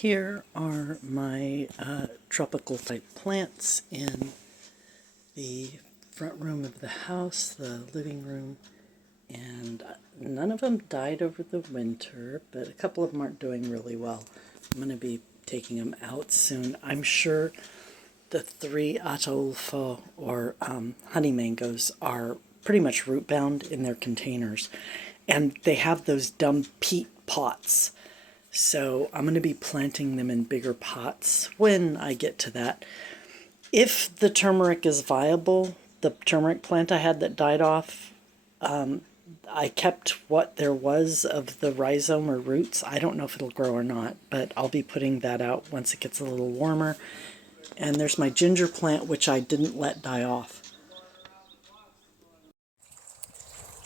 Here are my tropical type plants in the front room of the house, the living room, and none of them died over the winter, but a couple of them aren't doing really well. I'm going to be taking them out soon. I'm sure the three Ataulfo or honey mangoes are pretty much root bound in their containers, and they have those dumb peat pots. So I'm going to be planting them in bigger pots when I get to that. If the turmeric is viable, the turmeric plant I had that died off, I kept what there was of the rhizome or roots. I don't know if it'll grow or not, but I'll be putting that out once it gets a little warmer. And there's my ginger plant, which I didn't let die off.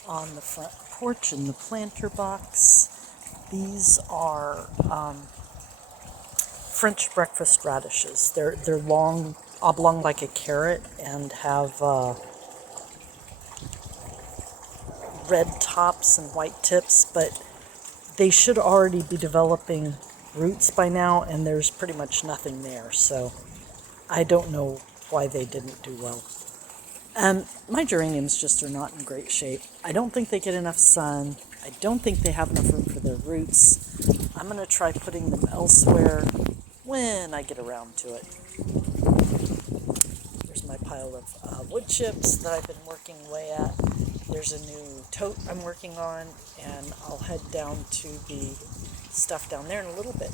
On the front porch in the planter box, these are French breakfast radishes. They're long, oblong like a carrot, and have red tops and white tips, but they should already be developing roots by now, and there's pretty much nothing there, so I don't know why they didn't do well. My geraniums just are not in great shape. I don't think they get enough sun. I don't think they have enough room for their roots. I'm going to try putting them elsewhere when I get around to it. There's my pile of wood chips that I've been working away at. There's a new tote I'm working on, and I'll head down to the stuff down there in a little bit.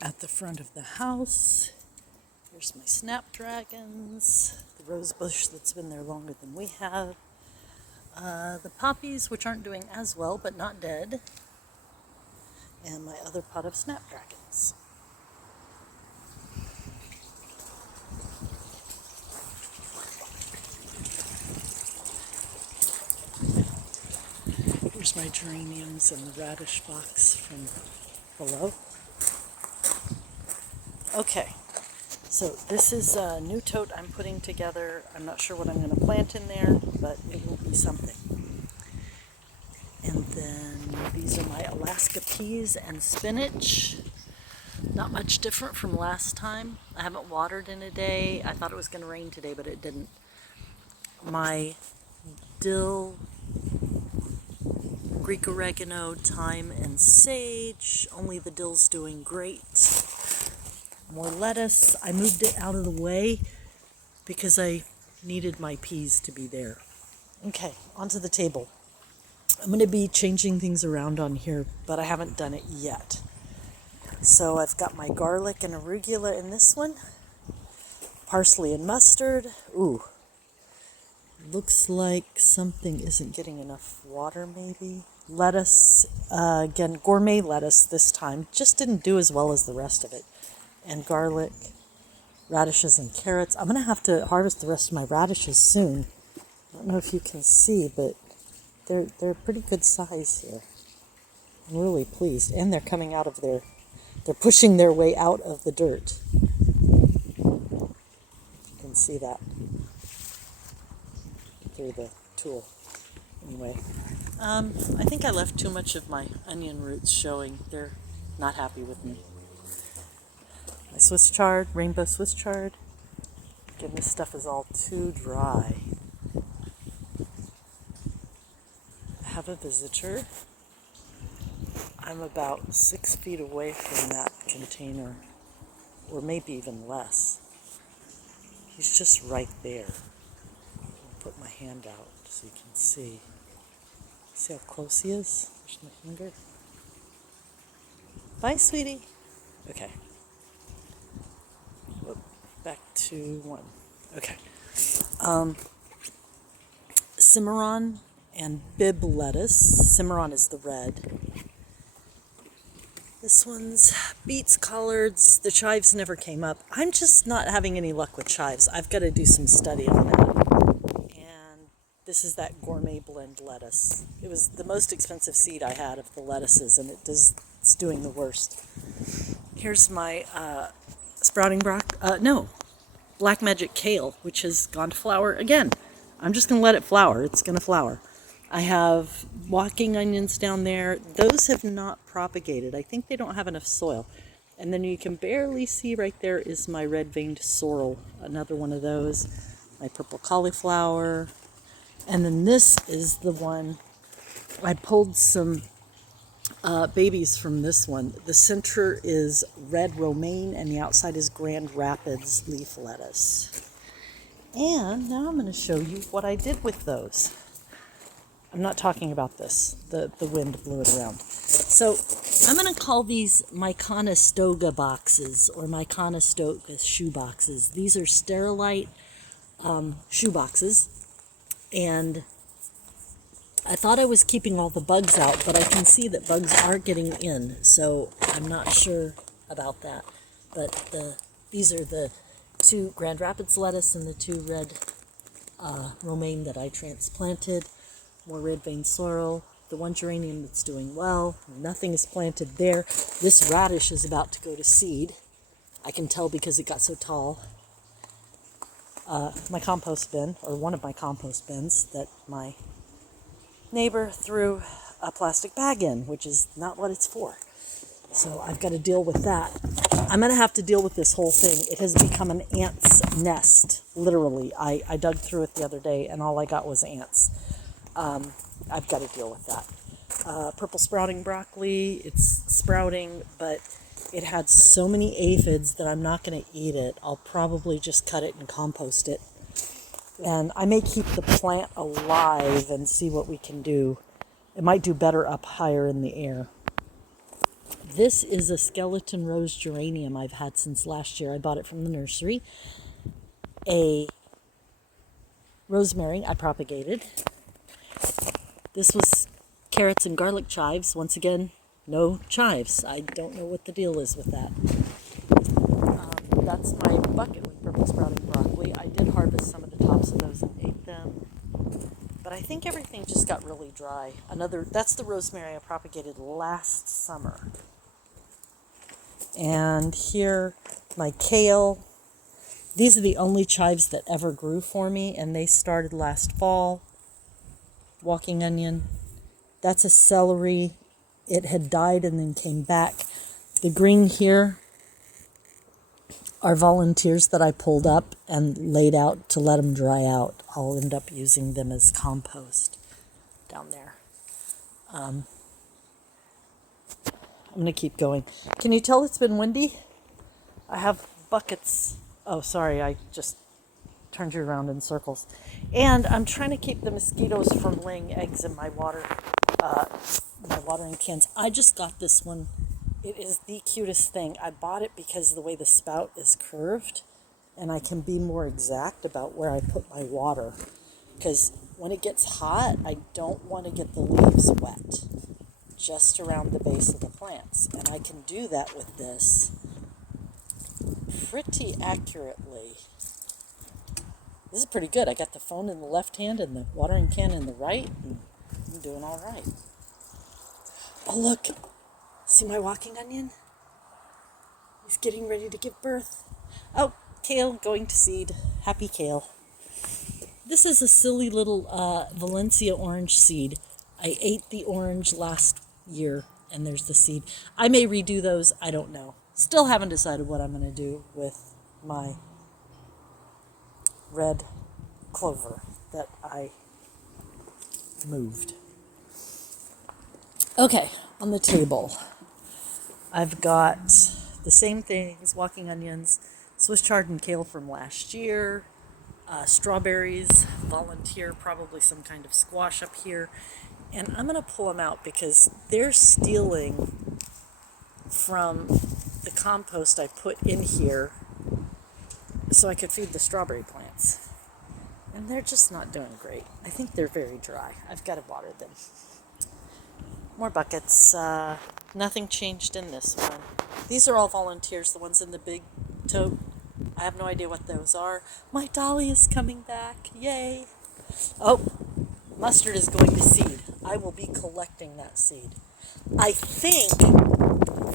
At the front of the house, here's my snapdragons, the rose bush that's been there longer than we have, the poppies, which aren't doing as well but not dead, and my other pot of snapdragons. Here's my geraniums and the radish box from below. Okay, so this is a new tote I'm putting together. I'm not sure what I'm going to plant in there, but it will be something. And then these are my Alaska peas and spinach. Not much different from last time. I haven't watered in a day. I thought it was going to rain today, but it didn't. My dill, Greek oregano, thyme, and sage. Only the dill's doing great. More lettuce. I moved it out of the way because I needed my peas to be there. Okay, onto the table. I'm going to be changing things around on here, but I haven't done it yet. So I've got my garlic and arugula in this one. Parsley and mustard. Ooh. Looks like something isn't getting enough water, maybe. Lettuce, again, gourmet lettuce this time. Just didn't do as well as the rest of it. And garlic, radishes, and carrots. I'm going to have to harvest the rest of my radishes soon. I don't know if you can see, but they're pretty good size here. I'm really pleased. And they're coming out of they're pushing their way out of the dirt. You can see that through the tool. Anyway, I think I left too much of my onion roots showing. They're not happy with me. My Swiss chard, rainbow Swiss chard. Again, this stuff is all too dry. I have a visitor. I'm about 6 feet away from that container, or maybe even less. He's just right there. I'll put my hand out so you can see. See how close he is? There's my finger. Bye, sweetie. Okay. Back to one. Okay. Cimarron and Bibb lettuce. Cimarron is the red. This one's beets, collards. The chives never came up. I'm just not having any luck with chives. I've got to do some study on that. And this is that gourmet blend lettuce. It was the most expensive seed I had of the lettuces, and it's doing the worst. Here's my sprouting Black Magic kale, which has gone to flower again. I'm just going to let it flower. It's going to flower. I have walking onions down there. Those have not propagated. I think they don't have enough soil. And then you can barely see right there is my red-veined sorrel, another one of those. My purple cauliflower. And then this is the one, I pulled some babies from this one. The center is red romaine and the outside is Grand Rapids leaf lettuce. And now I'm going to show you what I did with those. I'm not talking about this. The wind blew it around. So I'm going to call these my Conestoga boxes or my Conestoga shoe boxes. These are Sterilite shoe boxes. And I thought I was keeping all the bugs out, but I can see that bugs are getting in. So I'm not sure about that. But these are the 2 Grand Rapids lettuce and the 2 red romaine that I transplanted. More red vein sorrel, the one geranium that's doing well. Nothing is planted there. This radish is about to go to seed. I can tell because it got so tall. My compost bin, or one of my compost bins that my neighbor threw a plastic bag in, which is not what it's for. So I've got to deal with that. I'm going to have to deal with this whole thing. It has become an ant's nest, literally. I dug through it the other day and all I got was ants. I've got to deal with that. Purple sprouting broccoli, it's sprouting, but it had so many aphids that I'm not going to eat it. I'll probably just cut it and compost it. And I may keep the plant alive and see what we can do. It might do better up higher in the air. This is a skeleton rose geranium I've had since last year. I bought it from the nursery. A rosemary I propagated. This was carrots and garlic chives. Once again, no chives. I don't know what the deal is with that. That's my bucket with purple sprouting broccoli. I did harvest some of the tops of those and ate them. But I think everything just got really dry. That's the rosemary I propagated last summer. And here, my kale. These are the only chives that ever grew for me, and they started last fall. Walking onion. That's a celery. It had died and then came back. The green here are volunteers that I pulled up and laid out to let them dry out. I'll end up using them as compost down there. I'm going to keep going. Can you tell it's been windy? I have buckets. Oh, sorry, I just turned you around in circles. And I'm trying to keep the mosquitoes from laying eggs in my watering cans. I just got this one. It is the cutest thing. I bought it because of the way the spout is curved, and I can be more exact about where I put my water. Because when it gets hot, I don't want to get the leaves wet, just around the base of the plants. And I can do that with this pretty accurately. This is pretty good. I got the phone in the left hand and the watering can in the right, and I'm doing all right. Oh, look. See my walking onion? He's getting ready to give birth. Oh, kale going to seed. Happy kale. This is a silly little Valencia orange seed. I ate the orange last year, and there's the seed. I may redo those. I don't know. Still haven't decided what I'm going to do with my red clover that I moved. Okay, on the table, I've got the same things, walking onions, Swiss chard and kale from last year, strawberries, volunteer, probably some kind of squash up here, and I'm going to pull them out because they're stealing from the compost I put in here so I could feed the strawberry plants. And they're just not doing great. I think they're very dry. I've got to water them. More buckets. Nothing changed in this one. These are all volunteers, the ones in the big tote. I have no idea what those are. My dolly is coming back. Yay. Oh, mustard is going to seed. I will be collecting that seed. I think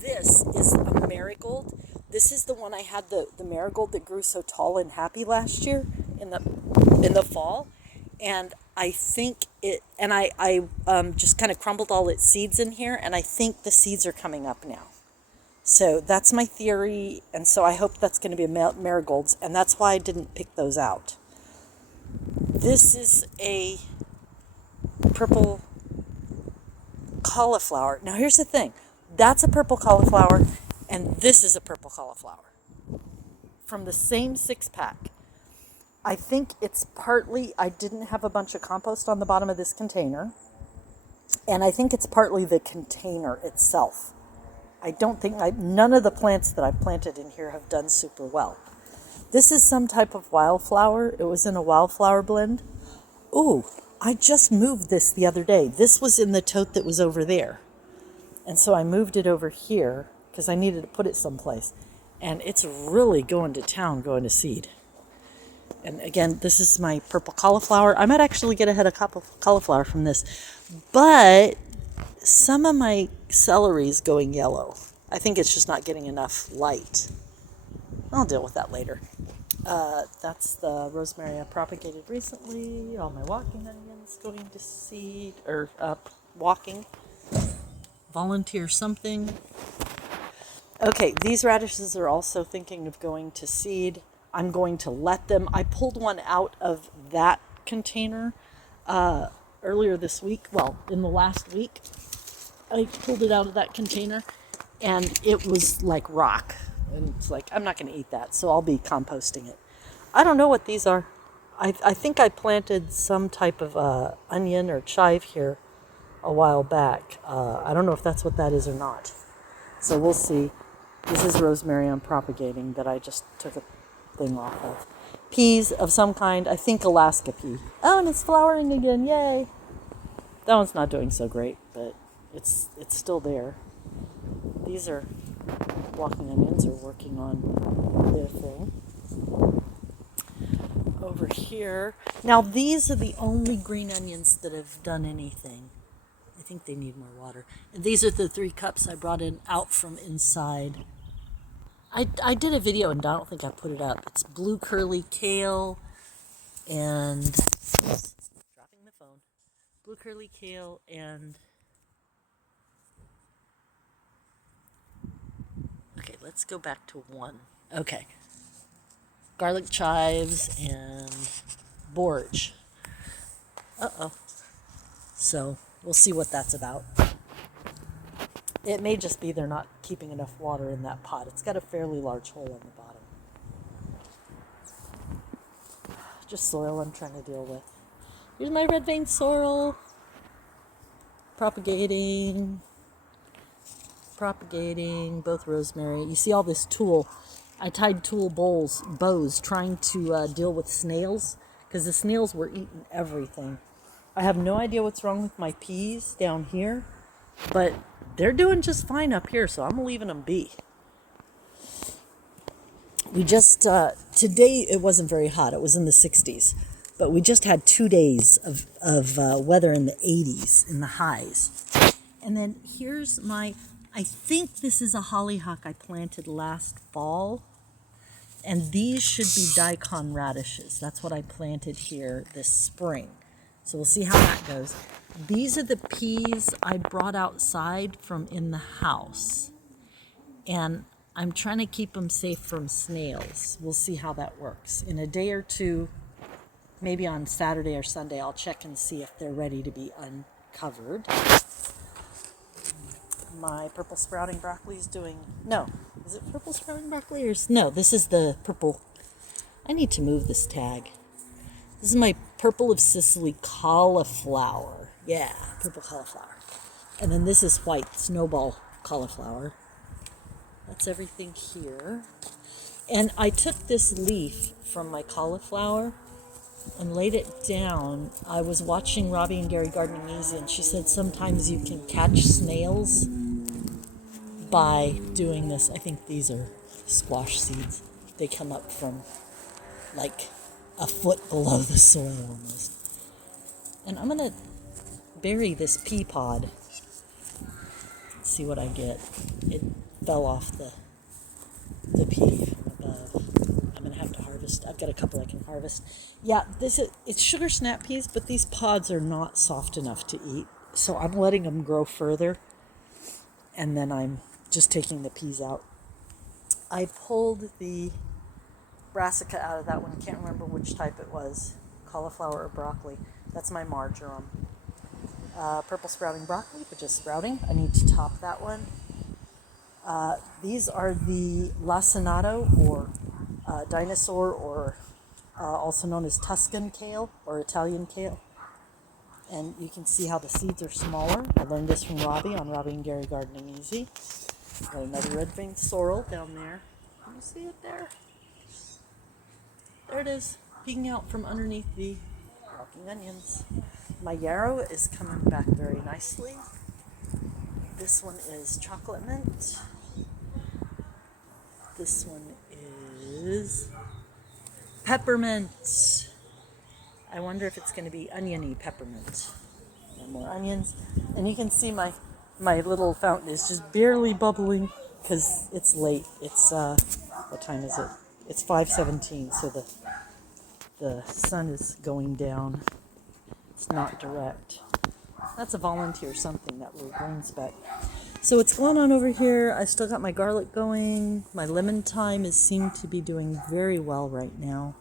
this is a marigold. This is the one I had, the marigold that grew so tall and happy last year in the fall. And I think I just kind of crumbled all its seeds in here, and I think the seeds are coming up now. So that's my theory, and so I hope that's going to be marigolds, and that's why I didn't pick those out. This is a purple cauliflower. Now here's the thing. That's a purple cauliflower, and this is a purple cauliflower. From the same 6-pack. I think it's partly, I didn't have a bunch of compost on the bottom of this container, and I think it's partly the container itself. I don't think, none of the plants that I've planted in here have done super well. This is some type of wildflower. It was in a wildflower blend. Ooh, I just moved this the other day. This was in the tote that was over there. And so I moved it over here because I needed to put it someplace. And it's really going to town, going to seed. And again, this is my purple cauliflower. I might actually get a head of cauliflower from this. But some of my celery is going yellow. I think it's just not getting enough light. I'll deal with that later. That's the rosemary I propagated recently. All my walking onions going to seed, or walking. Volunteer something. Okay, these radishes are also thinking of going to seed. I'm going to let them. I pulled one out of that container earlier this week. Well, in the last week, I pulled it out of that container, and it was like rock. And it's like, I'm not going to eat that, so I'll be composting it. I don't know what these are. I think I planted some type of onion or chive here a while back. I don't know if that's what that is or not. So we'll see. This is rosemary I'm propagating that I just took a thing off of. Peas of some kind. I think Alaska pea. Oh, and it's flowering again. Yay. That one's not doing so great, but it's still there. These are walking onions are working on their thing. Over here. Now these are the only green onions that have done anything. I think they need more water. And these are the 3 cups I brought out from inside. I did a video and I don't think I put it up. It's blue curly kale and dropping the phone. Blue curly kale and okay, let's go back to 1. Okay. Garlic chives and borage. Uh-oh. So we'll see what that's about. It may just be they're not keeping enough water in that pot. It's got a fairly large hole in the bottom. Just soil I'm trying to deal with. Here's my red vein sorrel. Propagating, both rosemary. You see all this tulle. I tied tulle bows trying to deal with snails because the snails were eating everything. I have no idea what's wrong with my peas down here, but they're doing just fine up here, so I'm leaving them be. We just, today it wasn't very hot. It was in the 60s, but we just had 2 days of weather in the 80s, in the highs. And then here's I think this is a hollyhock I planted last fall. And these should be daikon radishes. That's what I planted here this spring. So we'll see how that goes. These are the peas I brought outside from in the house. And I'm trying to keep them safe from snails. We'll see how that works. In a day or two, maybe on Saturday or Sunday, I'll check and see if they're ready to be uncovered. My purple sprouting broccoli is doing... No. Is it purple sprouting broccoli or... No, this is the purple... I need to move this tag. This is my purple of Sicily cauliflower. Yeah, purple cauliflower. And then this is white snowball cauliflower. That's everything here. And I took this leaf from my cauliflower and laid it down. I was watching Robbie and Gary Gardening Easy, and she said sometimes you can catch snails by doing this. I think these are squash seeds. They come up from like a foot below the soil almost. And I'm going to bury this pea pod. See what I get. It fell off the pea from above. I'm going to have to harvest harvest. I've got a couple I can harvest. Yeah, it's sugar snap peas, but these pods are not soft enough to eat. So I'm letting them grow further, and then I'm just taking the peas out. I pulled the brassica out of that one. Can't remember which type it was, cauliflower or broccoli. That's my marjoram. Purple sprouting broccoli, which is sprouting. I need to top that one. These are the lacinato, or dinosaur, or also known as Tuscan kale or Italian kale. And you can see how the seeds are smaller. I learned this from Robbie on Robbie and Gary Gardening Easy. Got another red-winged sorrel down there. Can you see it there? There it is, peeking out from underneath the rocking onions. My yarrow is coming back very nicely. This one is chocolate mint. This one is peppermint. I wonder if it's going to be oniony peppermint. And more onions. And you can see my little fountain is just barely bubbling because it's late. It's, what time is it? It's 5:17, so the sun is going down. It's not direct. That's a volunteer something, that little green speck. So what's going on over here, I still got my garlic going. My lemon thyme seemed to be doing very well right now.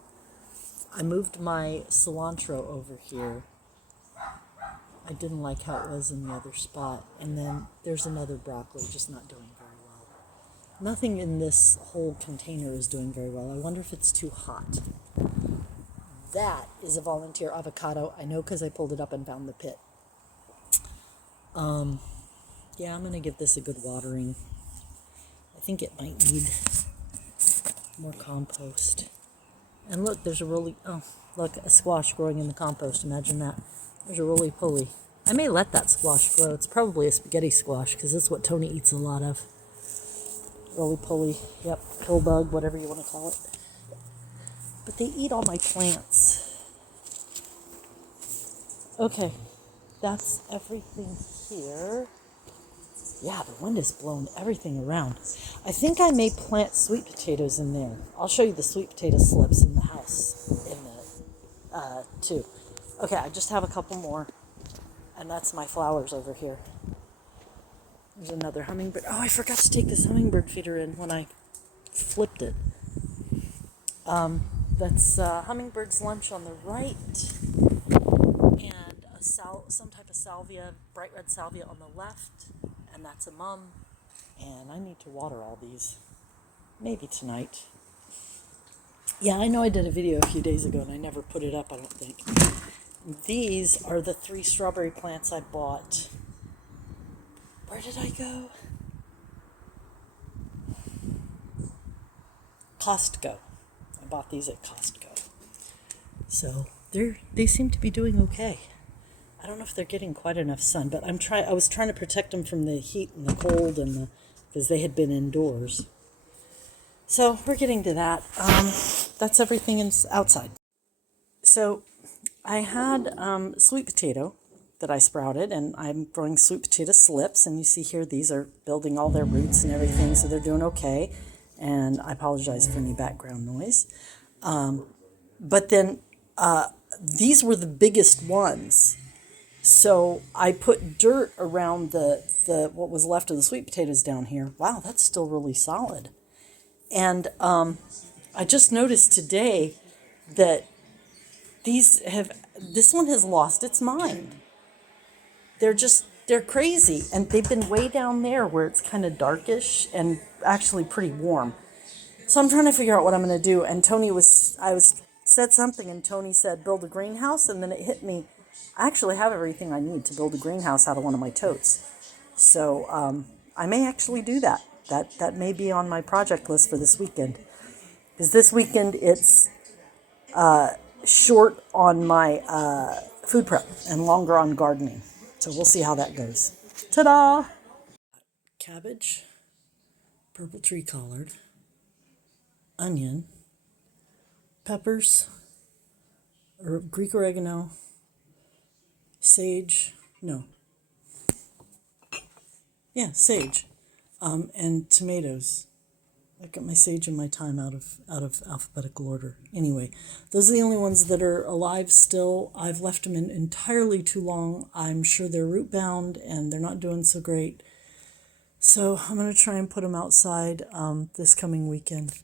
I moved my cilantro over here. I didn't like how it was in the other spot. And then there's another broccoli just not doing very well. Nothing in this whole container is doing very well. I wonder if it's too hot. That is a volunteer avocado. I know because I pulled it up and found the pit. Yeah, I'm going to give this a good watering. I think it might need more compost. And look, there's a look, a squash growing in the compost. Imagine that. There's a roly-poly. I may let that squash grow. It's probably a spaghetti squash because that's what Tony eats a lot of. Roly-poly, yep, pill bug, whatever you want to call it. But they eat all my plants. Okay, that's everything here. Yeah, the wind has blown everything around. I think I may plant sweet potatoes in there. I'll show you the sweet potato slips in the house too. Okay, I just have a couple more, and that's my flowers over here. There's another hummingbird. Oh, I forgot to take this hummingbird feeder in when I flipped it. That's hummingbird's lunch on the right, and some type of salvia, bright red salvia on the left, and that's a mum. And I need to water all these, maybe tonight. Yeah, I know I did a video a few days ago and I never put it up, I don't think. These are the 3 strawberry plants I bought. Where did I go? Costco. I bought these at Costco. So they seem to be doing okay. I don't know if they're getting quite enough sun, but I was trying to protect them from the heat and the cold because they had been indoors. So we're getting to that. That's everything outside. So I had sweet potato that I sprouted, and I'm growing sweet potato slips, and you see here these are building all their roots and everything, so they're doing okay. And I apologize for any background noise. But then these were the biggest ones. So I put dirt around the what was left of the sweet potatoes down here. Wow, that's still really solid. And I just noticed today that this one has lost its mind. They're crazy. And they've been way down there where it's kind of darkish and actually pretty warm. So I'm trying to figure out what I'm going to do. And said something, and Tony said, build a greenhouse. And then it hit me. I actually have everything I need to build a greenhouse out of one of my totes. So I may actually do that. That may be on my project list for this weekend. Because this weekend it's short on my food prep and longer on gardening. So we'll see how that goes. Ta-da! Cabbage, purple tree collard, onion, peppers, Greek oregano, sage, sage, and tomatoes. I got my sage and my thyme out of alphabetical order. Anyway, those are the only ones that are alive still. I've left them in entirely too long. I'm sure they're root bound and they're not doing so great. So I'm going to try and put them outside this coming weekend.